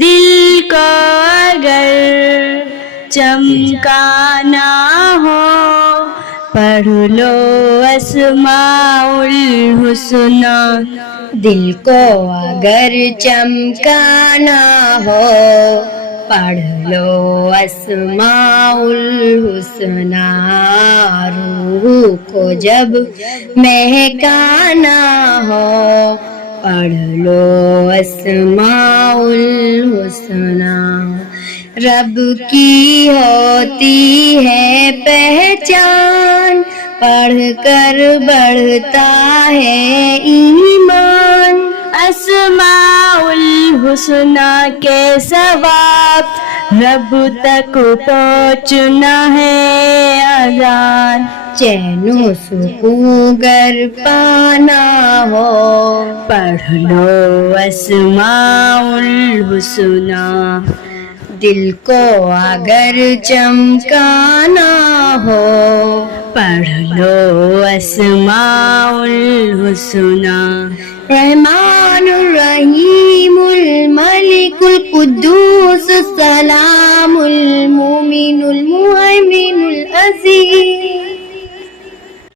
دل کو اگر چمکانا ہو پڑھ لو اسماء الحسنی. دل کو اگر چمکانا ہو پڑھ لو اسماء الحسنی. روح کو جب مہکانا ہو پڑھ لو اسماء الحسنی. رب کی ہوتی ہے پہچان پڑھ کر بڑھتا ہے ایمان. اسماء الحسنی کے ثواب رب تک پہنچنا ہے آسان. چین و سکون گر پانا ہو پڑھ لو اسماء الحسنی. دل کو اگر چمکانا ہو پڑھ لو اسماء الحسنی. رحمان الرحیم الملک القدوس السلام